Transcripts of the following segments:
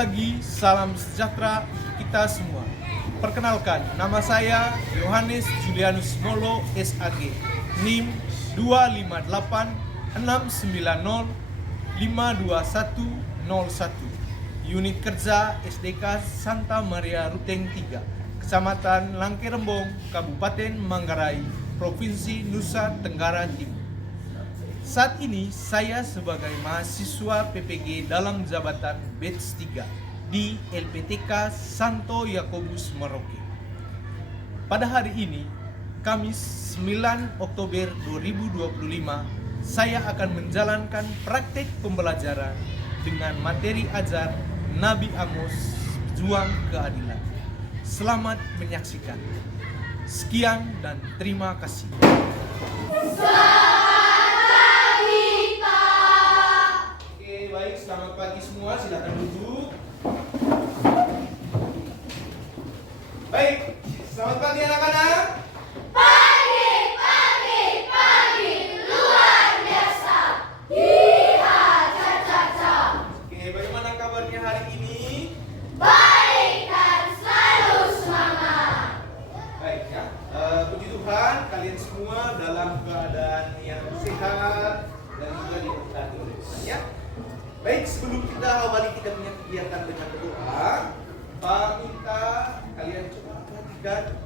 pagi, salam sejahtera kita semua. Perkenalkan, nama saya Yohanes Julianus Molo SAG, NIM 25869052101, Unit Kerja SDK Santa Maria Ruteng 3, Kecamatan Langkerembong, Kabupaten Manggarai, Provinsi Nusa Tenggara Timur. Saat ini saya sebagai mahasiswa PPG dalam jabatan batch 3 di LPTK Santo Yakobus Merauke. Pada hari ini, Kamis 9 Oktober 2025, saya akan menjalankan praktek pembelajaran dengan materi ajar Nabi Amos, Juang Keadilan. Selamat menyaksikan. Sekian dan terima kasih. Selamat pagi semua, silakan duduk. Baik, selamat pagi anak-anak. Pagi, luar biasa. Hiha, ca. Oke, bagaimana kabarnya hari ini? Baik dan selalu semangat. Baik ya, puji Tuhan kalian semua dalam keadaan yang sehat dan juga diberkati oleh Tuhan ya. Baik, sebelum kita awali kita punya kegiatan dengan doa, Pak minta kalian coba perhatikan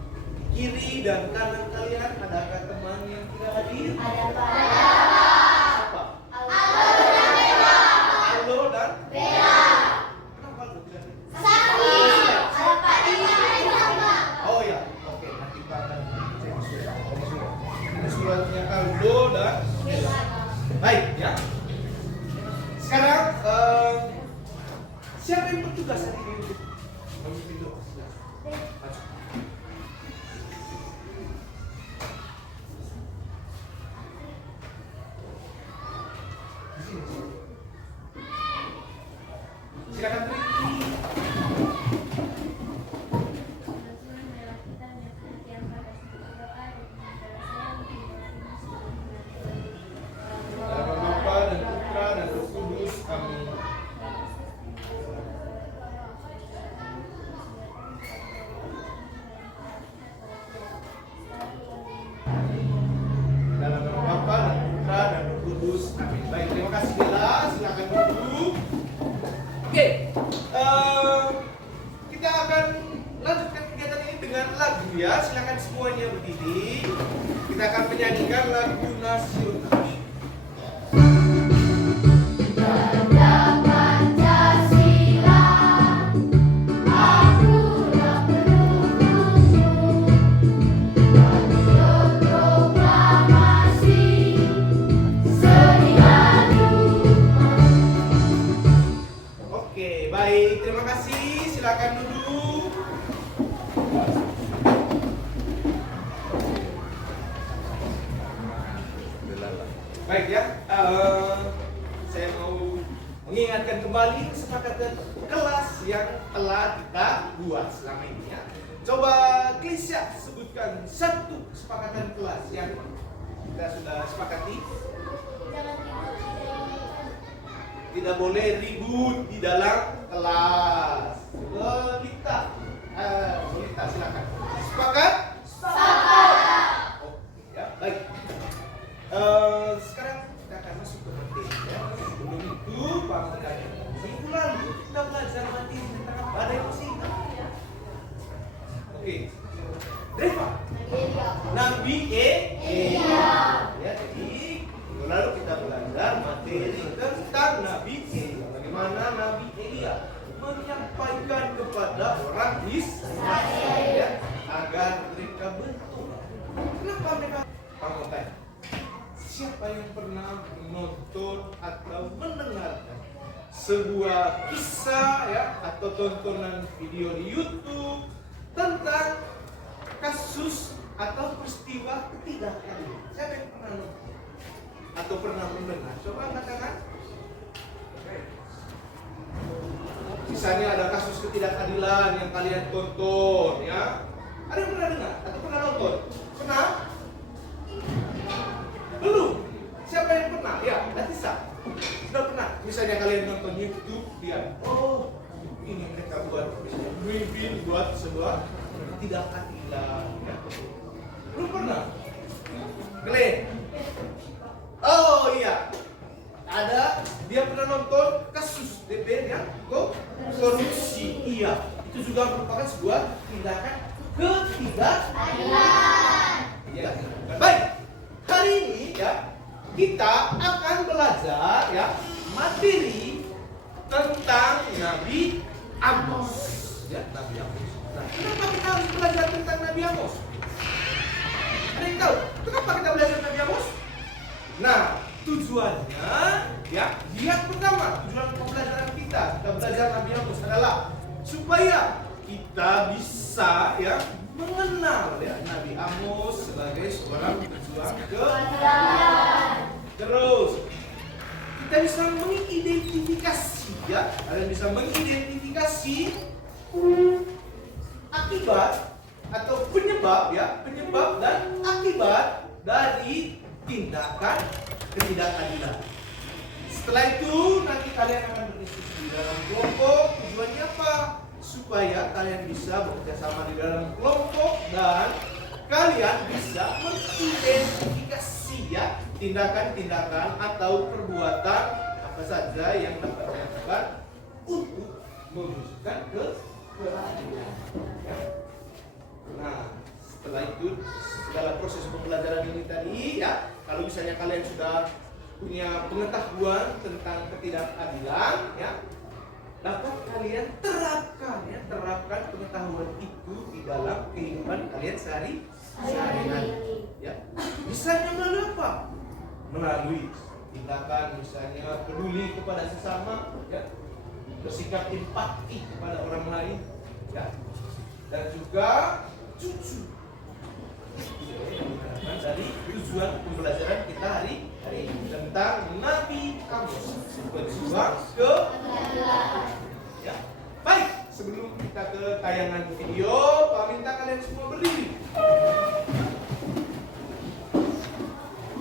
kiri dan kanan kalian, adakah teman yang tidak hadir? Ada Pak. Siapa? Aldo dan Bella. Kenapa Aldo tidak hadir? Sakit. Ada Pak Dini sama. Oh ya, oke, nanti Pak akan cek surat. Ini suratnya Aldo dan Bella. Baik ya. Sekarang siapa yang bertugas hari ini untuk memimpin doa? Silakan Triki. Dalam nama Bapa dan Putra dan Roh Kudus. Amin. Dalam nama Bapa dan Putra dan Roh Kudus. Amin. Baik, terima kasih Bella. Silakan duduk. Oke, kita akan lanjutkan kegiatan ini dengan lagu ya. Silakan semuanya berdiri. Kita akan menyanyikan lagu nasional. Tanda Pancasila, akulah pendukungmu. Radio proklamasi, sedia dukungan. Oke, baik. Terima kasih. Silakan duduk. Baik ya. Saya mau mengingatkan kembali kesepakatan kelas yang telah kita buat selama ini ya. Coba Klisya sebutkan satu kesepakatan kelas yang kita sudah sepakati. Tidak boleh ribut di dalam kelas. Lolita, silakan. Sepakat? Sepakat. Oke ya, baik. Sekarang kita akan masuk ke materi ya. Sebelum itu, Pak bertanya. Minggu lalu kita belajar materi tentang badai musim. Oke. Deva. Nabi Elia. Ya, jadi minggu lalu kita belajar materi tentang Nabi Elia. Bagaimana Nabi Elia menyampaikan kepada orang Israel ya, agar mereka bertobat. Kenapa mereka? Pak bertanya. Siapa yang pernah menonton atau mendengarkan sebuah kisah ya atau tontonan video di YouTube tentang kasus atau peristiwa ketidakadilan? Siapa yang pernah nonton atau pernah mendengar? Coba angkat tangan. Misalnya ada kasus ketidakadilan yang kalian tonton ya. Ada yang pernah dengar atau pernah nonton? Pernah? Belum? Siapa yang pernah? Ya, Natisa. Sudah pernah? Misalnya kalian nonton YouTube, dia, oh ini mereka buat memimpin buat sebuah ketidakadilan. Ya. Belum pernah? Glenn? Oh iya, ada dia pernah nonton kasus DPR yang korupsi. Iya, itu juga merupakan sebuah tindakan ketidakadilan. Ya, baik. Hari ini ya kita akan belajar ya materi tentang Nabi Amos. Ya, Nabi Amos. Nah, kenapa kita harus belajar tentang Nabi Amos? Ada yang tahu kenapa kita belajar Nabi Amos? Nah, tujuannya ya, lihat pertama tujuan pembelajaran kita belajar Nabi Amos adalah supaya kita bisa ya mengenal ya Nabi Amos sebagai seorang pejuang kebenaran. Terus kita bisa mengidentifikasi ya, kalian bisa mengidentifikasi akibat atau penyebab ya, penyebab dan akibat dari tindakan ketidakadilan. Setelah itu nanti kalian akan berdiskusi di dalam kelompok. Tujuannya apa? Supaya kalian bisa bekerja sama di dalam kelompok dan kalian bisa mengidentifikasi ya tindakan-tindakan atau perbuatan apa saja yang dapat dilakukan untuk mewujudkan keadilan. Ya. Nah, setelah itu segala proses pembelajaran ini tadi ya, kalau misalnya kalian sudah punya pengetahuan tentang ketidakadilan ya, dapat kalian terapkan pengetahuan itu di dalam kehidupan kalian sehari-hari ya. Misalnya melalui apa? Melalui tindakan misalnya peduli kepada sesama ya, bersikap empati kepada orang lain ya, dan juga jujur. Dari tujuan pembelajaran kita hari ini tentang Nabi Amos, pejuang kebenaran. Ya, baik. Sebelum kita ke tayangan video, Pak minta kalian semua berdiri.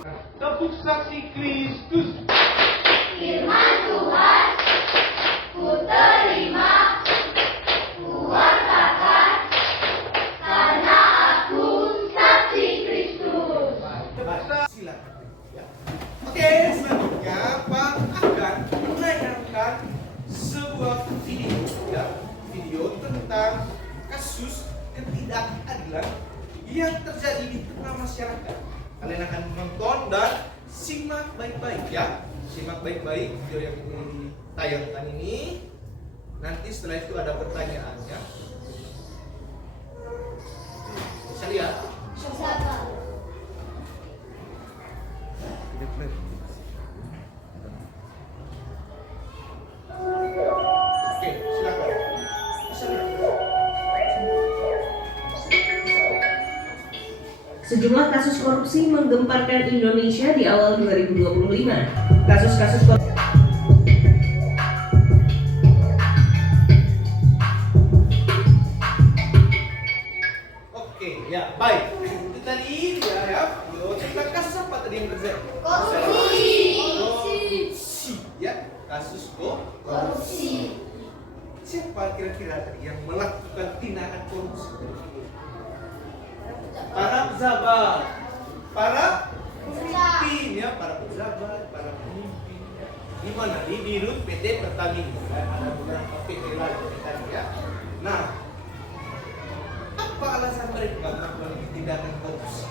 Nah, tepuk saksi Kristus. Firman Tuhan, ku terima, ku wartakan, karena aku saksi Kristus. Silakan. Ya. Oke, selanjutnya Pak akan menayangkan sebuah video, ya, video tentang kasus ketidakadilan yang terjadi di tengah masyarakat. Kalian akan menonton dan simak baik-baik ya. Simak baik-baik video yang ditayangkan ini. Nanti setelah itu ada pertanyaan ya. Bisa lihat? Oke, silakan. Bisa lihat? Sejumlah kasus korupsi menggemparkan Indonesia di awal 2025. Kasus-kasus korupsi Oke, ya, baik. Itu tadi dia ya, video tentang kasus apa tadi yang terjadi? Korupsi. Ya, kasus korupsi. Siapa kira-kira tadi yang melakukan tindakan korupsi? Para pejabat, para pemimpin ya, para pejabat, para pemimpin. Di mana? Di Dirut PT Pertamina. Ada beberapa PT lain tadi ya. Nah, apa alasan mereka melakukan tindakan korupsi?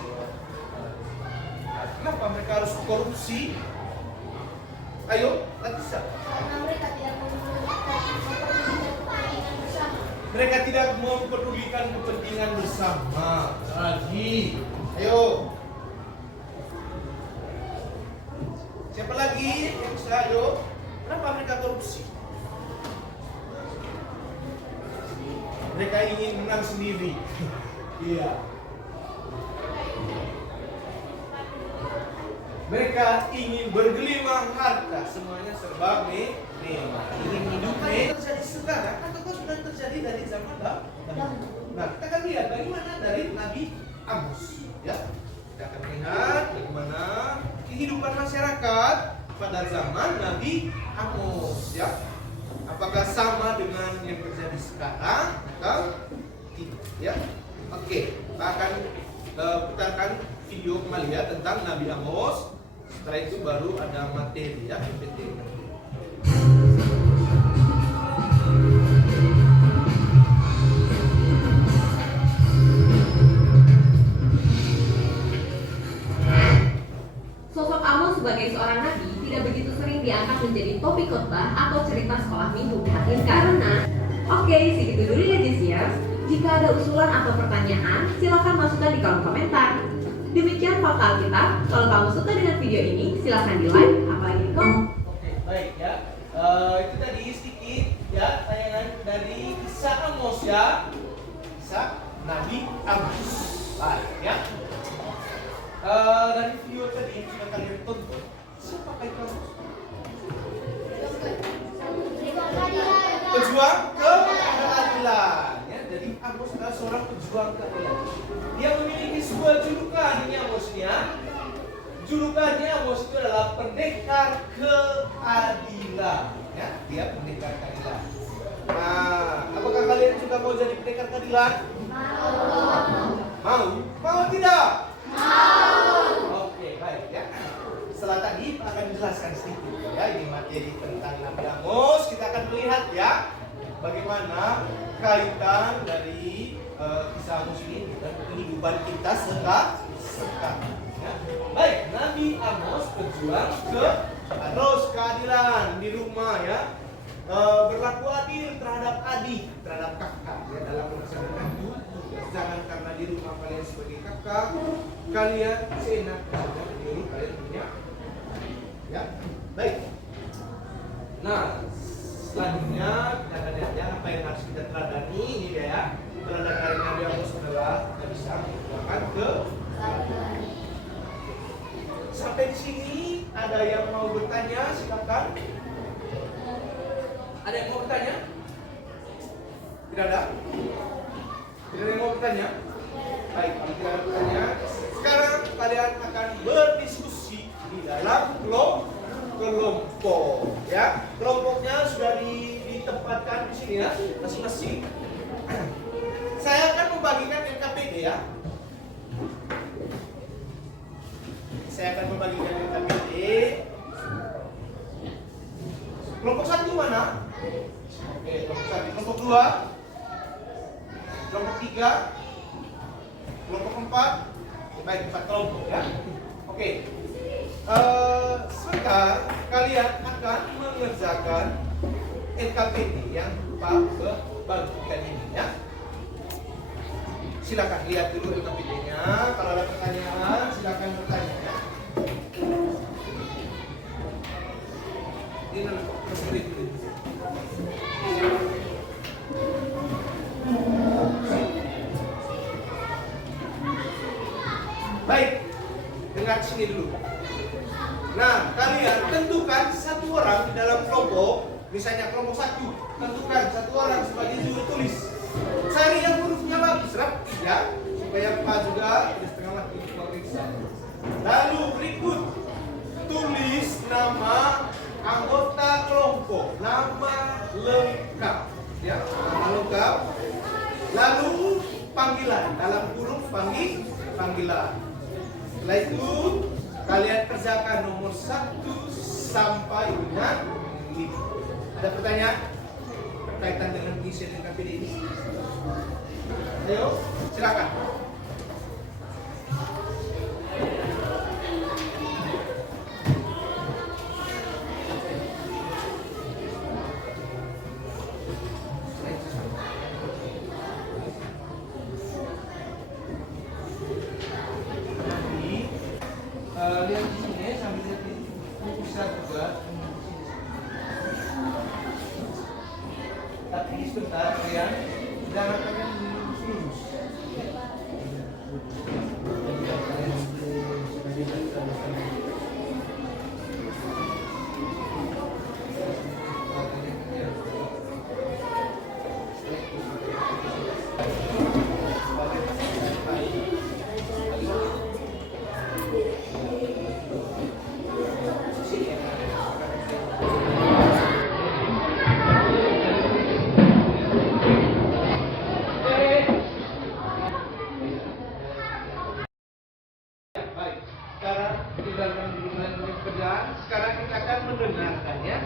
Kenapa mereka harus korupsi? Ayo, Latisa. Karena mereka tidak memperhatikan kepentingan bersama. Mereka tidak mempedulikan kepentingan bersama. Lagi, ayo. Siapa lagi yang bisa? Ayo. Kenapa mereka korupsi? Mereka ingin menang sendiri. Iya. Mereka ingin bergelimang harta, semuanya serba mewah. Ingin hidup mewah. Terjadi sekarang atau sudah terjadi dari zaman dahulu? Nah, kita akan lihat bagaimana dari Nabi Amos. Ya, kita akan lihat bagaimana kehidupan masyarakat pada zaman Nabi Amos. Ya, apakah sama dengan yang akan putarkan video kembali ya tentang Nabi Amos. Setelah itu baru ada materi ya PPT. Sosok Amos sebagai seorang nabi tidak begitu sering diangkat menjadi topik khotbah atau cerita sekolah minggu. Karena, oke, segitu dulu ya guys ya. Jika ada usulan atau pertanyaan, silakan masukkan di kolom komentar. Demikian fakta Alkitab. Kalau kamu suka dengan video ini, silakan di like, apalagi di komen. Oke, baik ya. Itu tadi sedikit ya tayangan dari kisah Amos ya. Kisah Nabi Amos. Baik ya. Dari video tadi yang sudah kalian tonton, siapa kait Amos? Pejuang keadilan. Ya, jadi Amos adalah seorang pejuang keadilan. Dia memiliki sebuah julukan ini Amosnya. Julukannya Amos itu adalah pendekar keadilan. Ya, dia pendekar keadilan. Nah, apakah kalian juga mau jadi pendekar keadilan? Mau? Mau tidak? Oke, baik ya. Setelah tadi akan menjelaskan sedikit ya ini materi tentang Nabi Amos. Kita akan melihat ya bagaimana kaitan dari kisah Amos ini dan kehidupan kita sekarang. Ya. Baik, Nabi Amos berjuang harus keadilan di rumah ya. Berlaku adil terhadap adik, terhadap kakak ya dalam melaksanakan tugas. Jangan karena di rumah kalian sebagai kakak kalian seenaknya diri kalian punya ya. Baik. Nah, selanjutnya kita akan lihat ya apa yang harus kita teladani ini dia ya. Teladan dari Nabi Amos adalah kita bisa melakukan ke sampai di sini ada yang mau bertanya silakan. Ada yang mau bertanya? Tidak ada? Tidak ada yang mau bertanya? Baik, kalau tidak ada bertanya, sekarang kalian akan berdiskusi di dalam kelompok. Ya, kelompoknya sudah ditempatkan di sini ya, masing-masing. Saya akan membagikan NKPD ya. Saya akan membagikan NKPD. Kelompok 1 mana? Oke, kelompok 1. Kelompok 2. Kelompok 3. Kelompok 4. Baik, 4 kelompok ya. Oke. Sebentar kalian akan mengerjakan NKPD yang berupa kebagian ini ya. Silakan lihat dulu NKPD-nya. Kalau ada pertanyaan, silakan bertanya ya. Ini baik, dengar sini dulu. Nah, kalian tentukan satu orang di dalam kelompok. Misalnya kelompok 1, tentukan satu orang sebagai juru tulis. Cari yang hurufnya bagus, rapi ya, supaya Pak juga di setengah mati periksa. Lalu berikut tulis nama anggota kelompok, nama lengkap, ya, nama lengkap. Lalu panggilan dalam huruf panggilan. Setelah itu kalian kerjakan nomor 1 sampai dengan 5. Ada pertanyaan berkaitan dengan pengisian NKPD ini? Ayo, silakan. Lihat di sini sambil lihat di pusat juga. Tapi sebentar kalian jangan kalian lurus. mendengarkannya.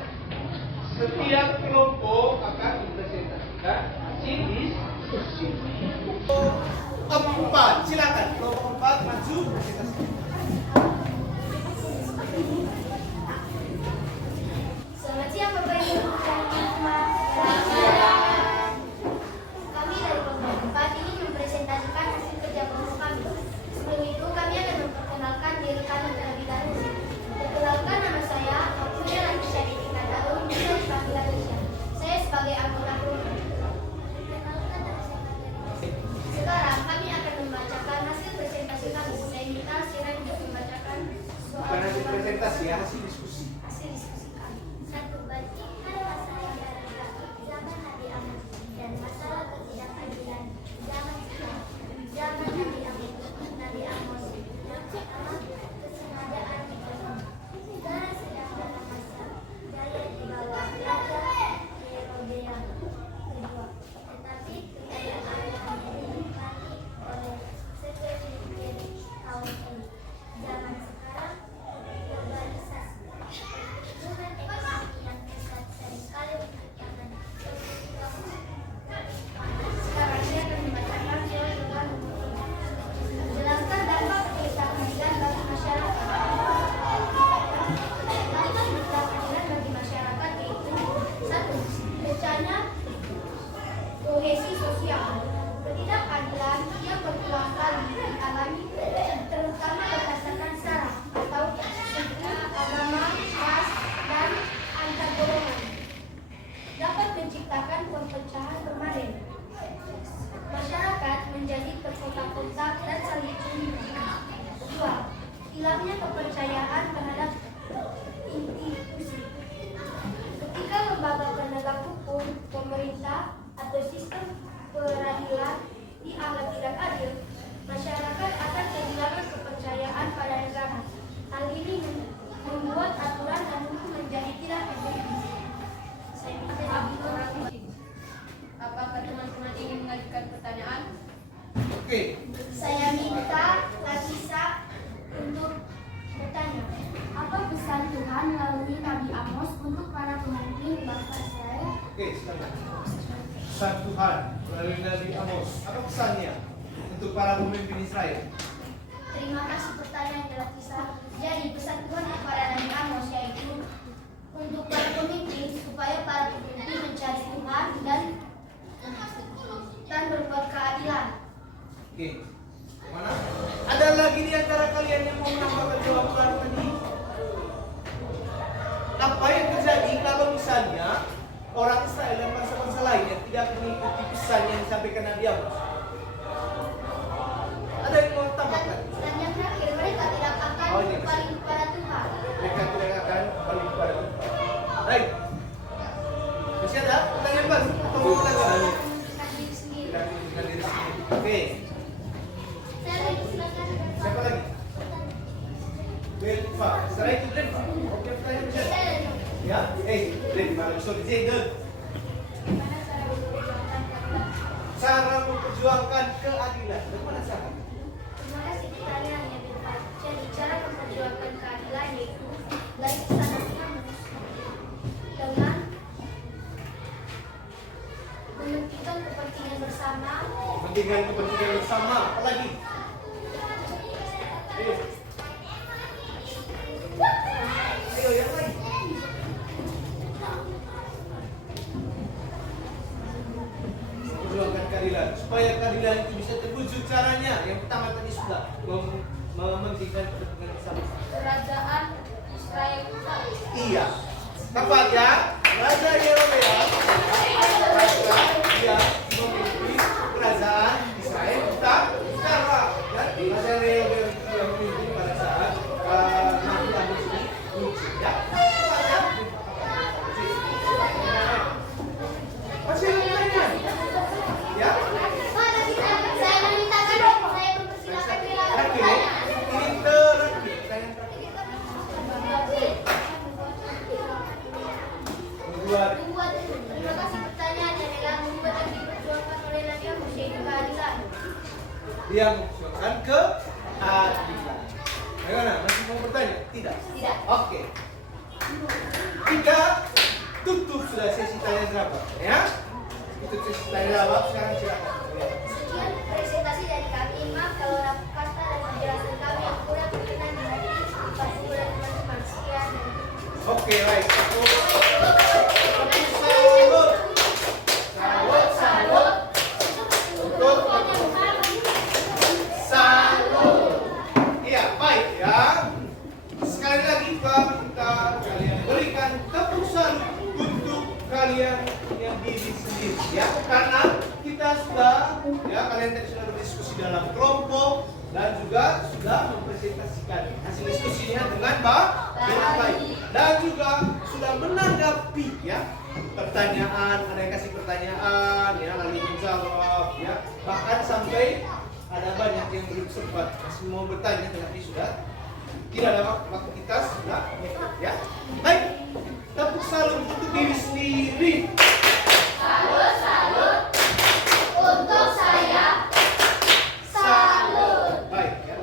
Setiap kelompok akan dipresentasikan hasil diskusi. Kelompok 4, silakan. Kelompok 4 maju presentasi. Selamat siang Bapak Ibu. Kami dari kelompok 4 ini mempresentasikan hasil kerja kelompok kami. Sebelum itu kami akan memperkenalkan diri kami terlebih dahulu. Perkenalkan, nama saya Aprilia Latisha Etika Daun, bisa dipanggil Latisha. Saya sebagai anggota kelompok. Sekarang kami akan membacakan hasil presentasi kami. Saya minta Siren untuk membacakan soal Bukan hasil presentasi ya, hasil diskusi. hasil diskusi kami. Satu, bandingkan masalah yang terjadi zaman Nabi Muhammad dan masalah ketidakadilan zaman sekarang. Zaman Nabi Amos. Yang pertama, kesengajaan ekonomi. Negara sedang dalam masa jaya di bawah Raja Yerobeam kedua. Tetapi kekayaan hanya dinikmati oleh segelintir kaum elit. Zaman sekarang globalisasi. Pertumbuhan ekonomi yang pesat seringkali menciptakan Sekarang saya akan membacakan soal tentang menjelaskan dampak ketidakadilan bagi masyarakat. Dampak ketidakadilan bagi masyarakat yaitu 1. Pecahnya kohesi sosial. Ketidakadilan yang berulang kali dialami terutama berdasarkan sara atau suku, agama, ras, dan antar golongan dapat menciptakan perpecahan permanen. Masyarakat menjadi terkotak-kotak dan saling curiga. 2. Hilangnya kepercayaan terhadap institusi. Ketika lembaga penegak hukum, pemerintah, atau sistem peradilan dianggap tidak adil, masyarakat akan kehilangan kepercayaan pada negara. Hal ini membuat aturan dan hukum menjadi tidak efektif. Saya minta Apakah teman-teman ingin mengajukan pertanyaan? Oke. Saya minta Latisha untuk bertanya. Apa pesan Tuhan melalui Nabi Amos untuk para pemimpin bangsa Israel? Oke, silakan. Pesan Tuhan melalui Nabi Amos. Apa pesannya untuk para pemimpin Israel? Terima kasih pertanyaan Latisha. Jadi pesan Tuhan kepada Nabi Amos yaitu untuk para pemimpin supaya para pemimpin mencari Tuhan dan berbuat keadilan. Oke. Mana? Ada lagi di antara kalian yang mau menambahkan jawaban tadi? Apa yang terjadi kalau misalnya orang Israel dan bangsa-bangsa lain yang tidak mengikuti pesan yang disampaikan Nabi Amos? Ada yang mau tambahkan? Dan yang terakhir, mereka tidak akan Oh, iya. kembali kepada Tuhan. Mereka tidak akan kembali kepada Tuhan. Baik. Masih ada pertanyaan baru? Atau mau ulang lagi? Menyembuhkan diri sendiri. Tidak menyembuhkan diri sendiri. Oke. Siapa lagi? Belva. Setelah itu Belva. Oke, pertanyaan masih ada? Ya? Belva. Sorry, Zayden. Bagaimana cara memperjuangkan keadilan? Cara memperjuangkan keadilan. Bagaimana cara? Terima kasih pertanyaannya, Belva. Jadi cara memperjuangkan keadilan yaitu dari pesan Nabi Amos dengan menentukan kepentingan bersama. Kepentingan bersama. Apa lagi? Ayo. Ayo, yang lain. Memperjuangkan keadilan. Supaya keadilan itu bisa terwujud caranya. Yang pertama tadi sudah mementingkan kepentingan bersama. Kerajaan Israel pusat. Iya. Tepatnya Raja Yerobeam yang memimpin kerajaan Israel utara dan Raja Yerobeam itu yang memimpin pada saat Nabi Amos ini muncul. Ya. Masih ada pertanyaan? Ya. Saya memintakan saya mempersilakan Bella Terakhir, bertanya. ini terakhir. Pertanyaan terakhir. Membuat Terima kasih pertanyaannya adalah membuat yang diperjuangkan oleh Nabi Amos yaitu keadilan. dia memperjuangkan keadilan. Bagaimana? Masih mau bertanya? Tidak. Tidak. Oke. Kita tutup sudah sesi tanya jawab, ya. Tutup sesi tanya jawab sekarang silakan. Ya. Sekian presentasi dari kami. Maaf kalau ada kata dan penjelasan kami yang kurang berkenan di hati Pak Guru dan teman-teman. Sekian. Oke, baik. Salut. Untuk salut. Iya, baik ya. Sekali lagi Pak, kita kalian berikan tepuk salut untuk kalian yang diri sendiri ya. Karena kita sudah ya, kalian tadi sudah berdiskusi dalam kelompok dan juga sudah mempresentasikan hasil diskusinya dengan baik dan juga sudah menanggapi ya pertanyaan, ada yang kasih pertanyaan ya, lalu menjawab ya, bahkan sampai ada banyak yang belum sempat masih mau bertanya tetapi sudah tidak ada waktu, kita sudah ya. Baik, tepuk salut untuk diri sendiri. Salut untuk saya. Salut. Baik ya.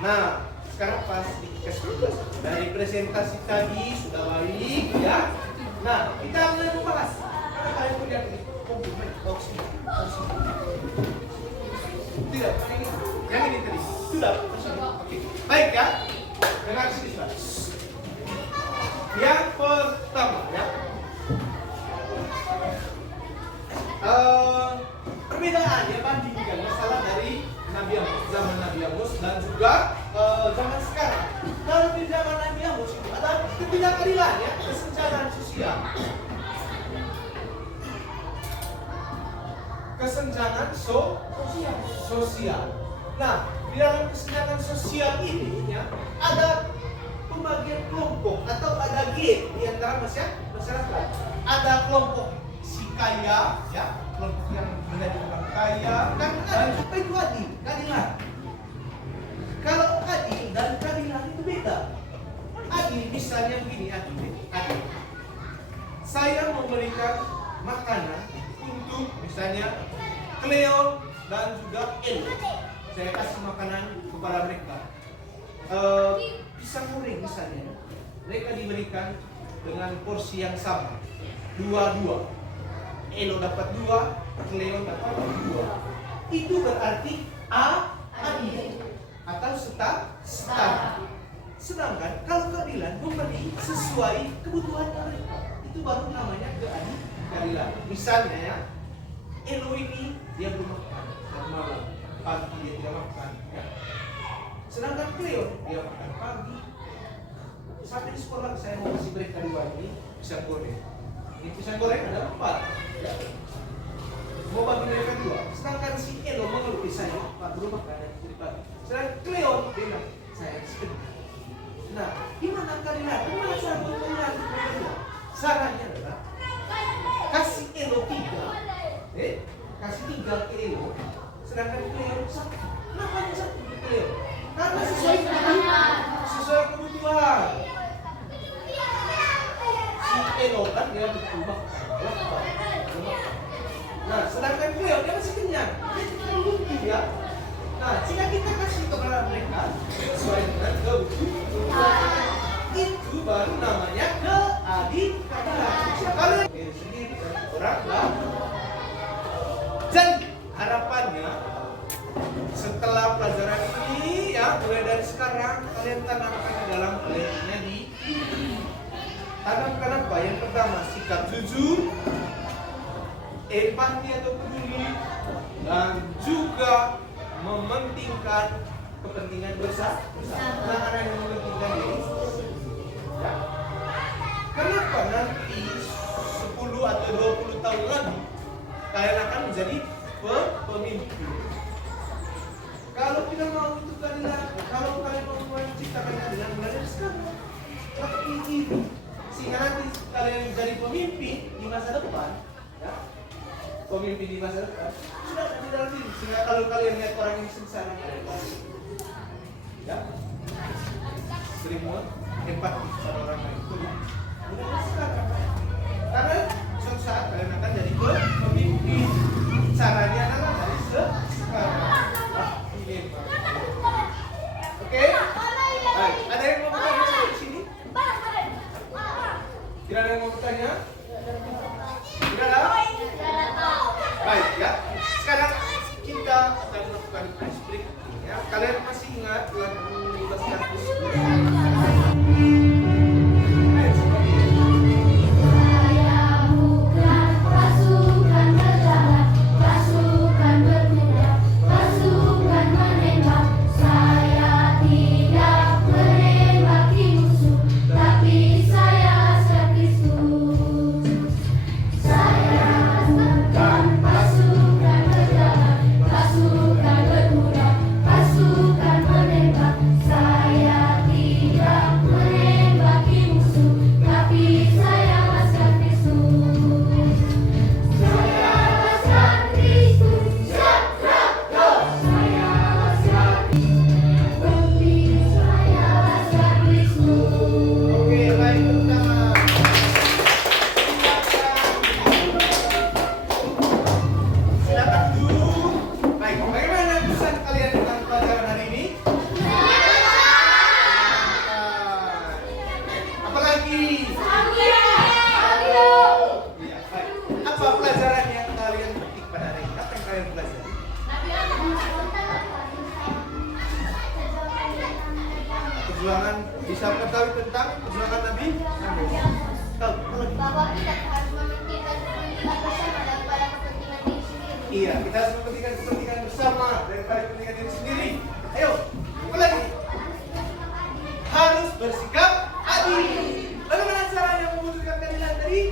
Nah, sekarang pas di kelas dari presentasi tadi sudah baik ya. Nah, kita mulai membahas. Karena kalian punya komputer box ini. Tidak, yang ini tadi. Sudah. Oke. Baik ya. Dengar sini sudah. Yang pertama ya. Perbedaannya bandingkan masalah dari Nabi Amos, zaman Nabi Amos dan juga zaman sekarang. Kalau di zaman Nabi Amos itu ada ketidakadilan ya, kesenjangan sosial. Kesenjangan sosial. Nah, di dalam kesenjangan sosial ini ya, ada pembagian kelompok atau ada gate di antara masyarakat. Ada kelompok si kaya ya, kelompok yang menjadi orang kaya kan ada apa itu adil, keadilan. Kalau adil dan keadilan itu beda. Adil misalnya begini, adil. Saya memberikan makanan untuk misalnya Cleo dan juga Elo. Saya kasih makanan kepada mereka. Pisang goreng misalnya, mereka diberikan dengan porsi yang sama, 2-2. Elo dapat 2, Cleo dapat 2. Itu berarti adil atau setara. Sedangkan kalau keadilan memberi sesuai kebutuhan mereka, itu baru namanya keadilan. Misalnya ya, Elo ini dia belum makan dan malam, pagi dia tidak makan ya. Sedangkan Cleo dia makan pagi. Sampai di sekolah saya mau kasih mereka 2 ini pisang goreng. Ini pisang goreng ada 4 ya. Mau bagi mereka 2. Sedangkan si Elo mengeluh saya, Pak belum makan dari pagi. Sedangkan Cleo dia bilang, saya sedih. Nah, gimana keadilan? Gimana cara keadilan? Caranya adalah kasih Elo 3, kasih 3 ke Elo, sedangkan Cleo 1. Kenapa hanya 1 ke Cleo? Karena sesuai kebutuhan. Si Elo kan dia butuh makan. Nah, sedangkan Cleo dia masih kenyang, dia tidak butuh ya. Nah, jika kita kasih kepada mereka sesuai dengan kebutuhan, itu baru namanya keadilan. Kalian sendiri orang lain. Jadi harapannya setelah pelajaran ini ya, mulai dari sekarang kalian tanamkan di dalam kaliannya tanamkan apa? Yang pertama, sikap jujur, empati atau peduli, dan juga mementingkan kepentingan bersama. Nah, yang mementingkan diri. Ya. Kenapa nanti 10 atau 20 tahun lagi kalian akan menjadi pemimpin? Kalau kita mau itu keadilan, kalau kalian mau menciptakan keadilan mulai sekarang, tapi ini sehingga nanti kalian menjadi pemimpin di masa depan, ya, pemimpin di masa depan sudah ada di dalam diri. Sehingga kalau kalian lihat orang yang sengsara, kalian pasti, ya, sering empati pada orang lain. Mulai sekarang, karena suatu saat kalian akan jadi pemimpin. Caranya adalah dari sekarang. Oke? Baik, ada yang mau bertanya di sini? perjuangan bisa mengetahui tentang perjuangan Nabi Amos. Tahu apa lagi? Bahwa kita harus mementingkan kepentingan bersama daripada kepentingan diri sendiri. Iya, kita harus mementingkan kepentingan bersama daripada kepentingan diri sendiri. Ayo, apa lagi? Harus bersikap adil. Bagaimana caranya mewujudkan keadilan tadi?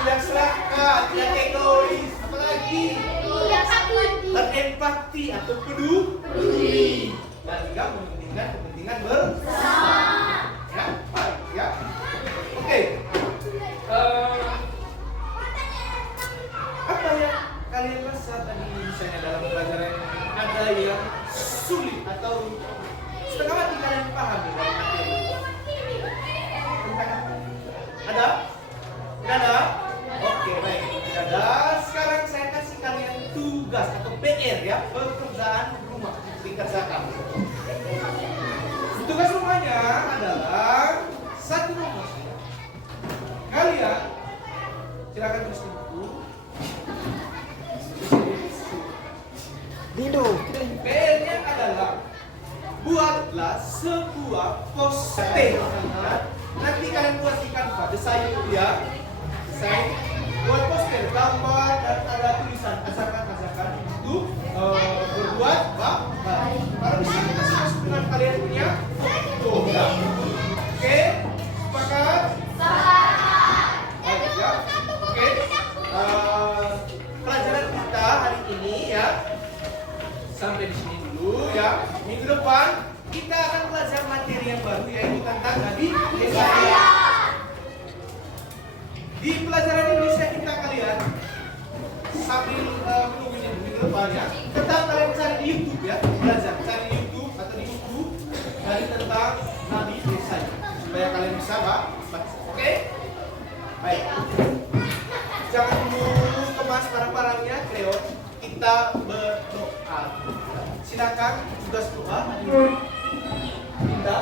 Tidak serakah, tidak egois. Apalagi berempati atau peduli. Dan juga mementingkan kepentingan bersama. Ya, baik ya. Oke. Apa yang kalian rasa tadi misalnya dalam pelajaran ada yang sulit atau setengah mati kalian pahami dalam materi? Tentang apa? Ada? Tidak ada? Oke, baik. Tidak ada. Sekarang saya kasih kalian tugas atau PR ya, pekerjaan rumah dikerjakan. Tugas rumahnya adalah satu nomor. Kalian silakan tulis di buku. PR-nya adalah buatlah sebuah poster. Nanti kalian buat di Canva, desain ya. Desain, buat poster, gambar dan ada tulisan asalkan itu berbuat baik. Kalau bisa kita masuk dengan kalian punya foto ya. Oke, sepakat? Baik ya. Oke. Pelajaran kita hari ini ya sampai di sini dulu ya. Minggu depan kita akan belajar materi yang baru yaitu tentang Nabi Yesaya. Di pelajaran Indonesia kita kalian sambil menunggu minggu depan ya, tetap kalian cari di YouTube ya, belajar cari di YouTube atau di buku dari tentang Nabi Yesaya supaya kalian bisa baca. Oke? Baik. Jangan dulu kemas barang-barangnya, kreon. Kita berdoa. Silakan tugas doa. Linda.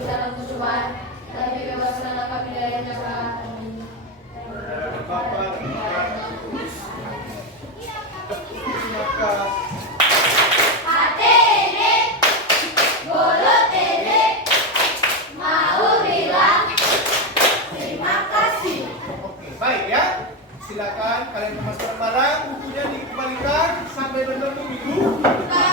dalam tujuan dan bebaskan kami dari jahat. Bapak, baik ya. Silakan kalian kemas barang-barang, bukunya dikembalikan sampai bertemu minggu depan.